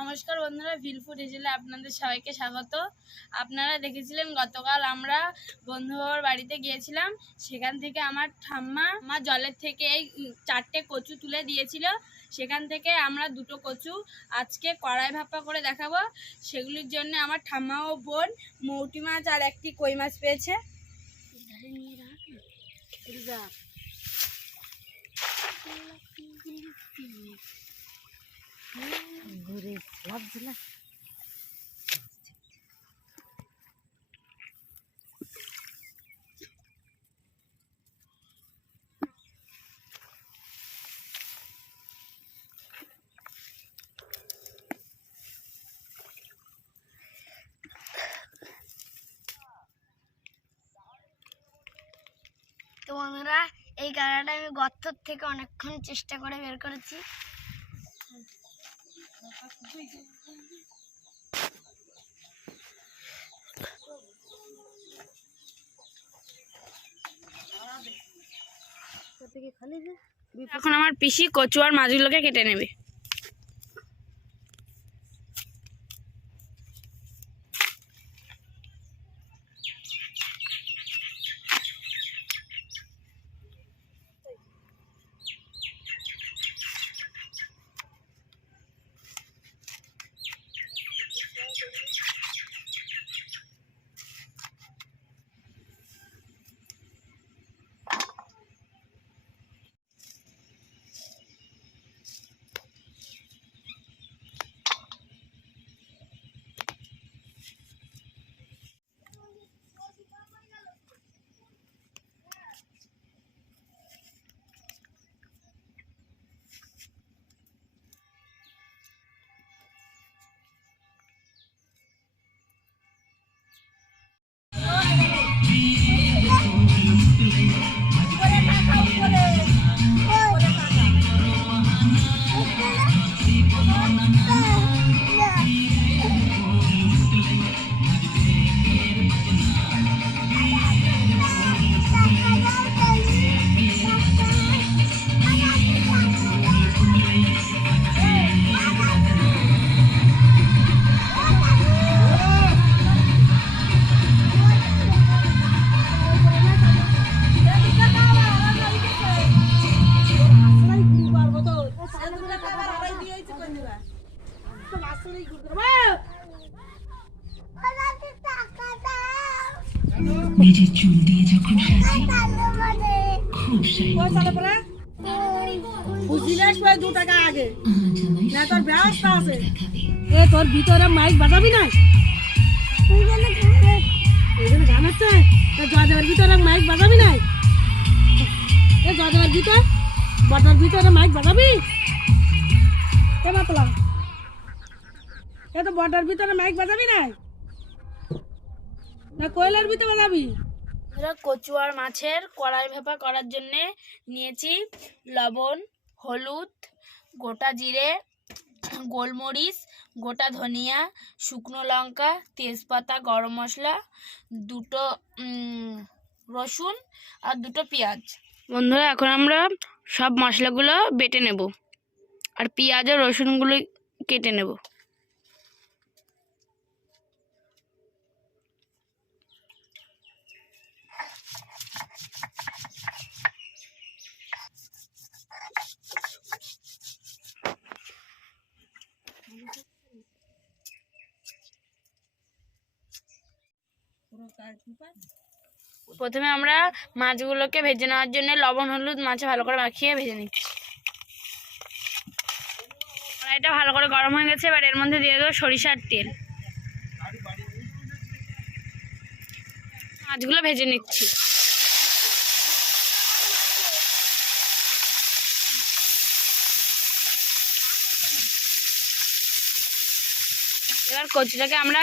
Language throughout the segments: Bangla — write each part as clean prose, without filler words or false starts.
নমস্কার বন্ধুরা, ভিলফুড হেসেলে আপনাদের সবাইকে স্বাগত। আপনারা দেখেছিলেন গতকাল আমরা বন্ধুবাবুর বাড়িতে গিয়েছিলাম। সেখান থেকে আমার ঠাম্মা জলের থেকে এই 4টে কচু তুলে দিয়েছিল। সেখান থেকে আমরা 2টো কচু আজকে কড়াই ভাপা করে দেখাবো। সেগুলির জন্য আমার ঠাম্মা ও বোন মৌটি মাছ আর একটি কই মাছ পেয়েছে। ঘুরে লাগছিল। তো বন্ধুরা, এই গাড়াটা আমি গর্ত থেকে অনেকক্ষণ চেষ্টা করে বের করেছি। এখন আমার পিসি কচু আর মাছগুলোকে কেটে নেবে। নিজের চুল দিয়ে যখন সাজি খুব তোর ভিতরে মাইক বাজাবি না? গান হচ্ছে জয়দেবের ভিতরে মাইক বাজাবি না? জয়দেবের ভিতর বটার ভিতরে মাইক বাজাবি? বাতলা তো বটার ভিতরে মাইক বাজাবি না? কয়লার ভিতরে বাজাবি? কচু আর মাছের কড়াই ভাপা করার জন্য নিয়েছি লবণ, হলুদ, গোটা জিরে, গোলমরিচ, গোটা ধনিয়া, শুকনো লঙ্কা, তেজপাতা, গরম মশলা, 2টো রসুন আর 2টো পেঁয়াজ। বন্ধুরা, এখন আমরা সব মশলাগুলো বেটে নেব আর পেঁয়াজ আর রসুনগুলো কেটে নেব। প্রথমে আমরা মাছগুলোকে ভেজে নেওয়ার জন্য লবণ হলুদ মাছে ভালো করে মাখিয়ে ভেজে নিচ্ছি। কড়াইটা ভালো করে গরম হয়ে গেছে, এবার এর মধ্যে দিয়ে দেবো সরিষার তেল। মাছগুলো ভেজে নিচ্ছি। এবার কচুটাকে আমরা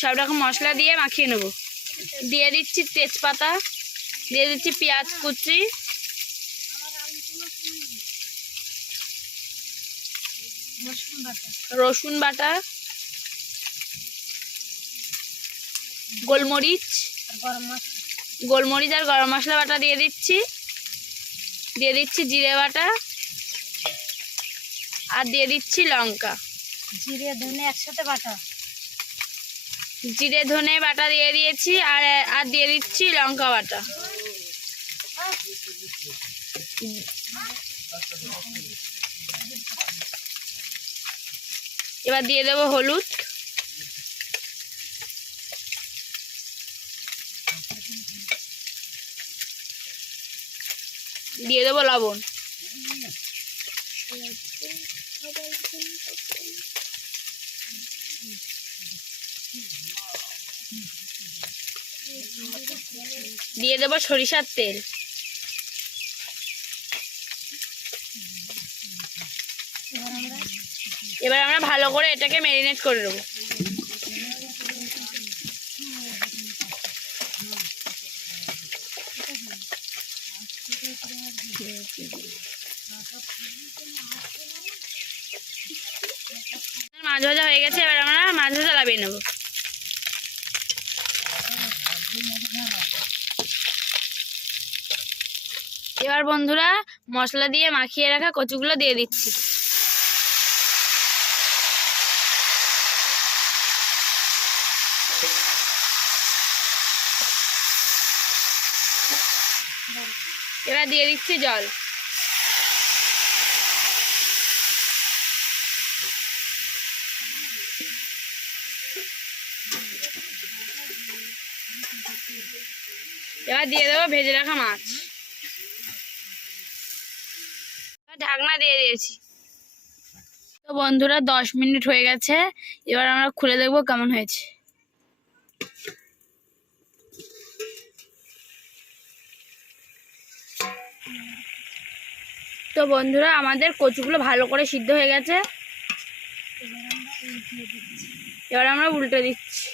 সব রকম মশলা দিয়ে মাখিয়ে নেব। দিয়ে দিচ্ছি তেজপাতা, দিয়ে দিচ্ছি পেঁয়াজ কুচি, রসুন বাটা, গোলমরিচ আর গরম মশলা বাটা দিয়ে দিচ্ছি। দিয়ে দিচ্ছি জিরে বাটা আর দিয়ে দিচ্ছি লঙ্কা। জিরে ধনে একসাথে বাটা। জিরে ধনে বাটা দিয়ে দিয়েছি, আর আর দিয়ে দিচ্ছি লঙ্কা বাটা। এবার দিয়ে দেবো হলুদ, দিয়ে দেবো লবণ, দিয়ে দেবো সরিষার তেল। এবার আমরা ভালো করে এটাকে ম্যারিনেট করে দেবো। মাছ ভাজা হয়ে গেছে, এবার আমরা মাছ ভাজা নামিয়ে নেব। এবার বন্ধুরা মশলা দিয়ে মাখিয়ে রাখা কচুগুলো দিয়ে দিচ্ছি। এবার দিয়ে দিচ্ছি জল। এবার দিয়ে দেবো ভেজে রাখা মাছ। ঢাকনা দিয়ে দিয়েছি। তো বন্ধুরা 10 মিনিট হয়ে গেছে, এবার আমরা খুলে দেখবো কেমন হয়েছে। তো বন্ধুরা আমাদের কচুগুলো ভালো করে সিদ্ধ হয়ে গেছে, এবার আমরা উল্টে দিচ্ছি।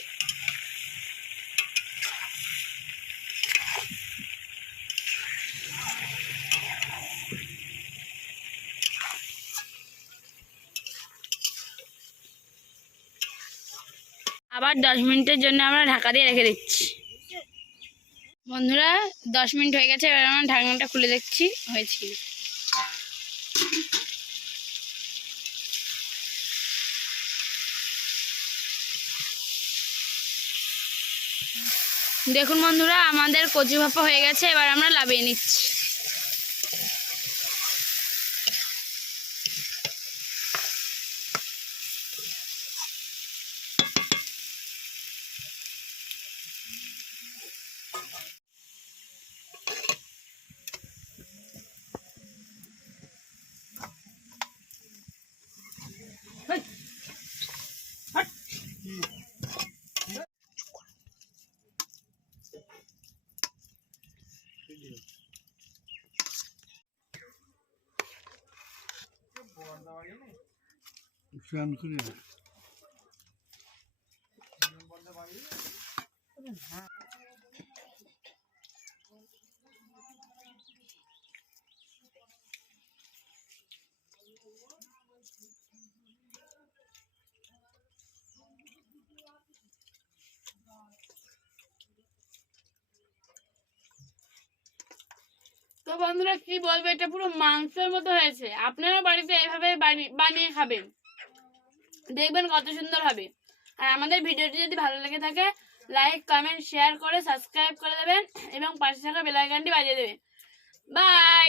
আবার 10 মিনিটের জন্য আমরা ঢাকা দিয়ে রেখে দিচ্ছি। বন্ধুরা 10 মিনিট হয়ে গেছে, এবার আমরা ঢাকনাটা খুলে দেখছি হয়েছে কি। দেখুন বন্ধুরা আমাদের কচু ভাপা হয়ে গেছে, এবার আমরা নামিয়ে নিচ্ছি। তো বন্ধুরা কি বলবো, এটা পুরো মাংসের মতো হয়েছে। আপনারা বাড়িতে এভাবে বানিয়ে খাবেন, দেখবেন কত সুন্দর হবে। আর আমাদের ভিডিওটি যদি ভালো লেগে থাকে লাইক কমেন্ট শেয়ার করে সাবস্ক্রাইব করে দেবেন এবং পাশে থাকা বেল আইকনটি বাজিয়ে দেবেন। বাই।